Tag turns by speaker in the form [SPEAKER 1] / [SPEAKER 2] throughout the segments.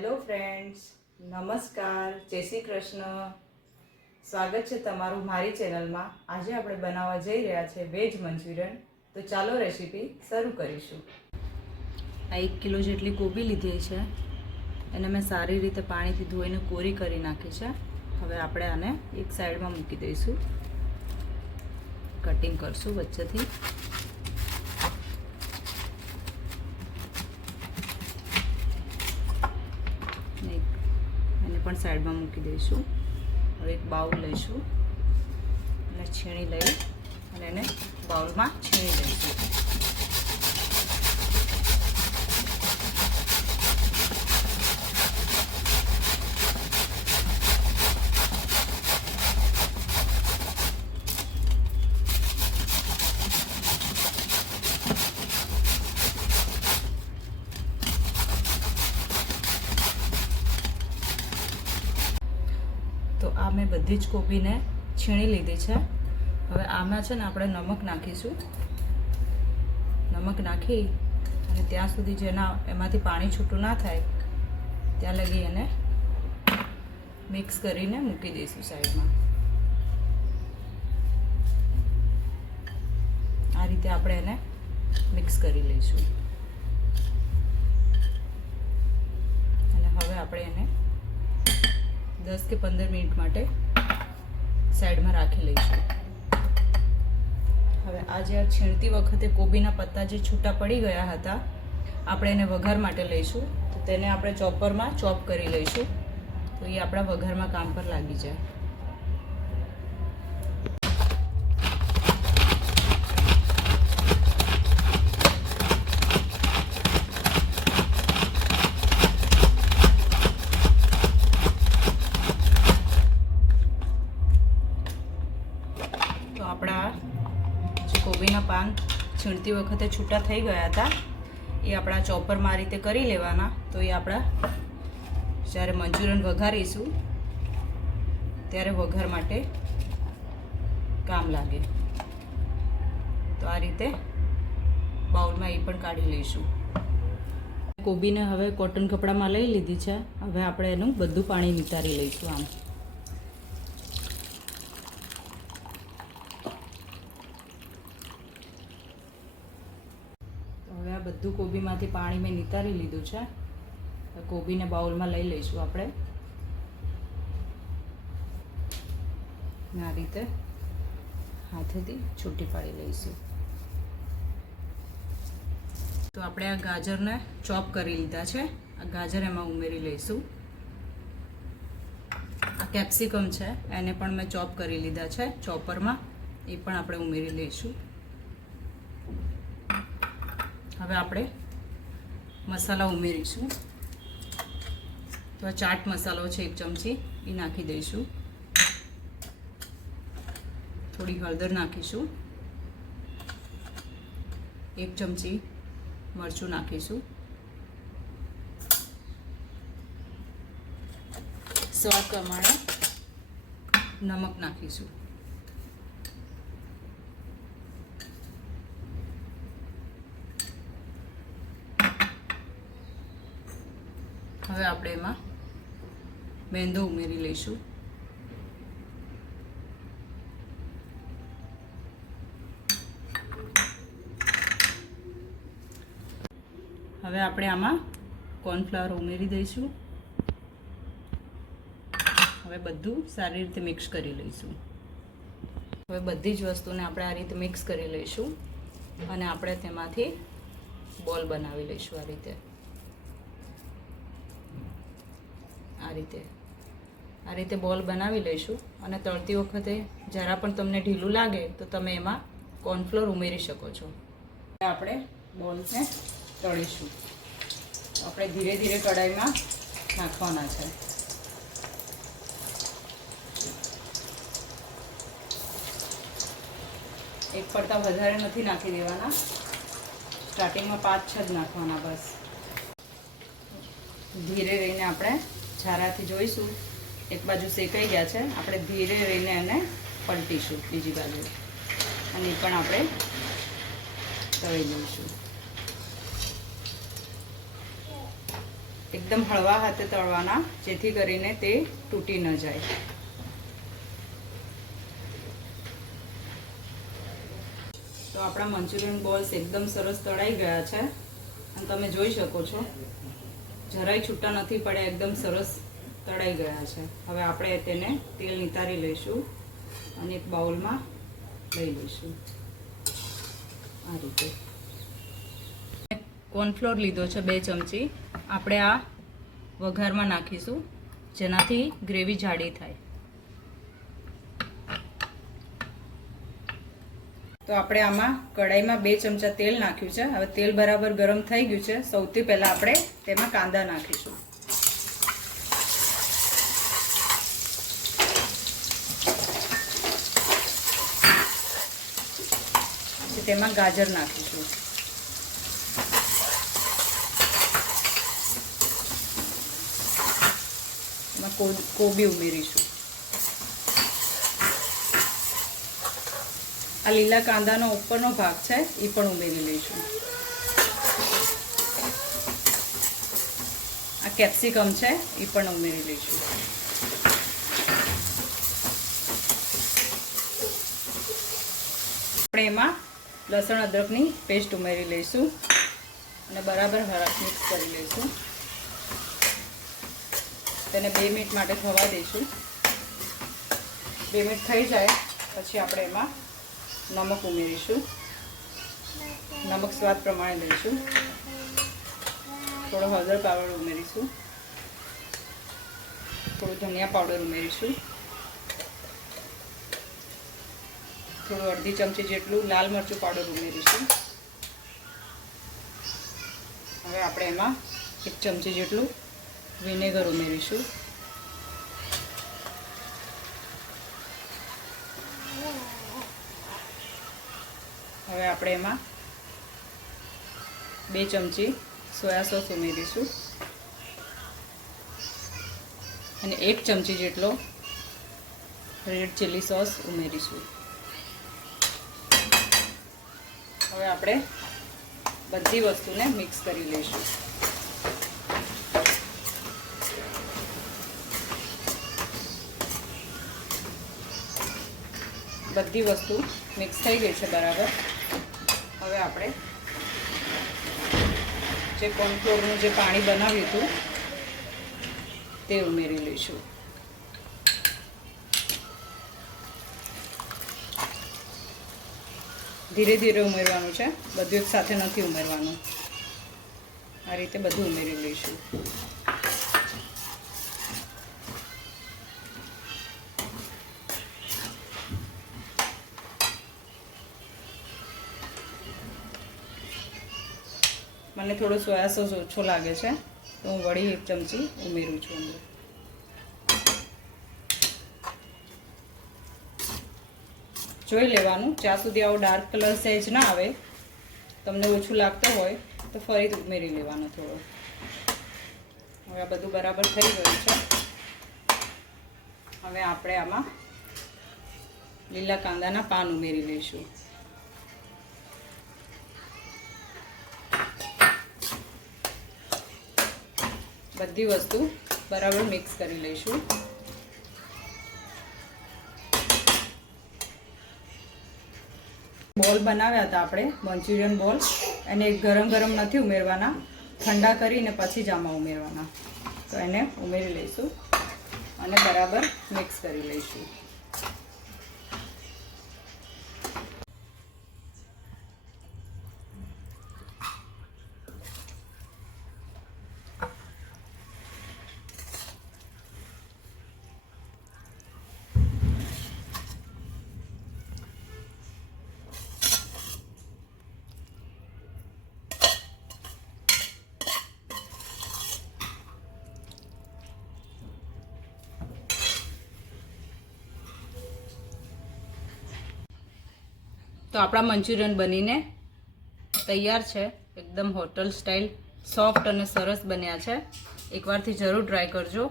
[SPEAKER 1] Hello friends નમસ્કાર જય શ્રી કૃષ્ણ સ્વાગત છે તમારું મારી ચેનલમાં. આજે આપણે બનાવવા જઈ રહ્યા છે વેજ મંચુરિયન. તો ચાલો રેસીપી શરૂ કરીશું. આ એક કિલો જેટલી કોબી લીધી છે. એને મેં સારી રીતે પાણીથી ધોઈને કોરી કરી નાખી છે. હવે આપણે આને એક સાઈડમાં મૂકી દઈશું. કટિંગ કરશું વચ્ચેથી ને એને સાઈડમાં મૂકી દઈશું. હવે એક બાઉલ લઈશું. અને છીણી લઈ અને એને બાઉલમાં છીણી લઈશું. તો આ મેં બધી જ કોબીને છીણી લીધી છે. હવે આમાં છે ને આપણે નમક નાખીશું. નમક નાખી અને ત્યાં સુધી જેના એમાંથી પાણી છૂટું ના થાય, ત્યાં લગી એને મિક્સ કરીને મૂકી દઈશું સાઈડમાં. આ રીતે આપણે એને મિક્સ કરી લઈશું. અને હવે આપણે એને દસ કે પંદર મિનિટ માટે સાઈડમાં રાખી લઈશું. હવે આ જે આ છીણતી વખતે કોબીના પત્તા જે છૂટા પડી ગયા હતા, આપણે એને વઘાર માટે લઈશું. તો તેને આપણે ચોપરમાં ચોપ કરી લઈશું. તો એ આપણા વઘારમાં કામ પર લાગી જાય તો આપણા જે કોબીના પાન છીણતી વખતે છૂટા થઈ ગયા હતા. એ આપણા ચોપરમાં આ રીતે કરી લેવાના. તો એ આપણા જ્યારે મંચુરિયન વઘારીશું, ત્યારે વઘાર માટે કામ લાગે. તો આ રીતે બાઉલમાં એ પણ કાઢી લઈશું. કોબીને હવે કોટન કપડામાં લઈ લીધી છે. હવે આપણે એનું બધું પાણી નિતારી લઈશું આમ તો હવે આ બધું કોબીમાંથી પાણી મેં નિતારી લીધું છે. કોબીને બાઉલમાં લઈ લઈશું આપણે. આ રીતે હાથેથી છૂટી પાડી લઈશું. તો આપણે આ ગાજરને ચોપ કરી લીધા છે. આ ગાજર એમાં ઉમેરી લઈશું. આ કેપ્સિકમ છે, એને પણ મેં ચોપ કરી લીધા છે ચોપરમાં. એ પણ આપણે ઉમેરી લઈશું. હવે આપણે મસાલા ઉમેરીશું. તો ચાટ મસાલો છે એક ચમચી, એ નાખી દઈશું. થોડી હળદર નાખીશું. એક ચમચી મરચું નાખીશું. સ્વાદ પ્રમાણે નમક નાખીશું. હવે આપણે એમાં મેંદો ઉમેરી લઈશું. હવે આપણે આમાં કોર્નફ્લાવર ઉમેરી દઈશું. હવે બધું સારી રીતે મિક્સ કરી લઈશું. હવે બધી જ વસ્તુને આપણે આ રીતે મિક્સ કરી લઈશું અને આપણે તેમાંથી બોલ બનાવી લઈશું આ રીતે. આ રીતે. આ રીતે બોલ બનાવી લઈશું અને તળતી વખતે જરા પણ તમને ઢીલું લાગે તો તમે એમાં કોર્નફ્લોર ઉમેરી શકો છો. આપણે બોલને તળીશું. આપણે ધીરે ધીરે કઢાઈમાં નાખવાના છે. એક પડતા વધારે નથી નાખી દેવાના. સ્ટાર્ટિંગમાં પાંચ છ જ નાખવાના બસ. ધીરે રહીને આપણે છારાથી જોઈશું. એક બાજુ શેકાઈ ગયા છે. આપણે ધીરે રહીને એને પલટીશું બીજી બાજુ. અને એ પણ આપણે તળી લઈશું. એકદમ હળવા હાથે તળવાના, જેથી કરીને તે તૂટી ન જાય. તો આપણા મંચુરિયન બોલ્સ એકદમ સરસ તળાઈ ગયા છે. અને તમે જોઈ શકો છો. જરાય છૂટા નથી પડ્યા એકદમ સરસ તળાઈ ગયા છે. હવે આપણે તેને તેલ નિતારી લઈશું અને એક બાઉલમાં લઈ લઈશું. આ રીતે. કોર્નફ્લોર લીધો છે બે ચમચી. આપણે આ વઘારમાં નાખીશું, જેનાથી ગ્રેવી જાડી થાય. તો આપણે આમાં કઢાઈમાં બે ચમચા તેલ નાખ્યું છે. હવે તેલ બરાબર ગરમ થઈ ગયું છે. સૌથી પહેલાં આપણે તેમાં કાંદા નાખીશું. તેમાં ગાજર નાખીશું. કોબી ઉમેરીશું. આ લીલા કાંદાનો ઉપરનો ભાગ છે એ પણ ઉમેરી લઈશું. આ કેપ્સિકમ છે એ પણ ઉમેરી લઈશું. આપણે એમાં લસણ અદરકની પેસ્ટ ઉમેરી લઈશું અને બરાબર હરા મિક્સ કરી લઈશું. તેને બે મિનિટ માટે થવા દઈશું. બે મિનિટ થઈ જાય, પછી આપણે એમાં નમક ઉમેરીશું. નમક સ્વાદ પ્રમાણે લઈશું. થોડો હળદર પાવડર ઉમેરીશું. થોડું ધનિયા પાવડર ઉમેરીશું. થોડું અડધી ચમચી જેટલું લાલ મરચું પાવડર ઉમેરીશું. હવે આપણે એમાં એક ચમચી જેટલું વિનેગર ઉમેરીશું. હવે આપણે એમાં બે ચમચી સોયા સોસ ઉમેરીશું. અને એક ચમચી જેટલો રેડ ચીલી સોસ ઉમેરીશું. હવે આપણે બધી વસ્તુને મિક્સ કરી લઈશું. બધી વસ્તુ મિક્સ થઈ ગઈ છે બરાબર. હવે આપણે જે કોર્નફ્લોરનું જે પાણી બનાવ્યું હતું, તે ઉમેરી લઈશું. ધીરે ધીરે ઉમેરવાનું છે. બધું એક સાથે નથી ઉમેરવાનું. આ રીતે બધું ઉમેરી લઈશું. મને થોડો સોયા સોસ ઓછો લાગે છે, તો હું વળી એક ચમચી ઉમેરું છું અંદર. જોઈ લેવાનું, જ્યાં સુધી આવો ડાર્ક કલર સહેજ ના આવે, તમને ઓછું લાગતું હોય, તો ફરી ઉમેરી લેવાનું થોડો. હવે આ બધું બરાબર થઈ ગયું છે. હવે આપણે આમાં લીલા કાંદાના પાન ઉમેરી લઈશું. બધી વસ્તુ બરાબર મિક્સ કરી લઈશું. બોલ બનાવ્યા હતા આપણે, મંચુરિયન બોલ. એને ગરમ ગરમ નથી ઉમેરવાના. ઠંડા કરીને પછી જ આમાં ઉમેરવાના. તો એને ઉમેરી લઈશું અને બરાબર મિક્સ કરી લઈશું. તો આપણા મંચુરિયન બનીને તૈયાર છે. એકદમ હોટલ સ્ટાઇલ, સોફ્ટ અને સરસ બન્યા છે. એકવારથી જરૂર ટ્રાય કરજો.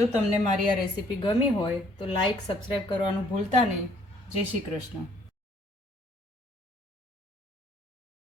[SPEAKER 1] જો તમને મારી આ રેસીપી ગમી હોય તો લાઈક સબસ્ક્રાઈબ કરવાનું ભૂલતા નહીં. જય શ્રી કૃષ્ણ.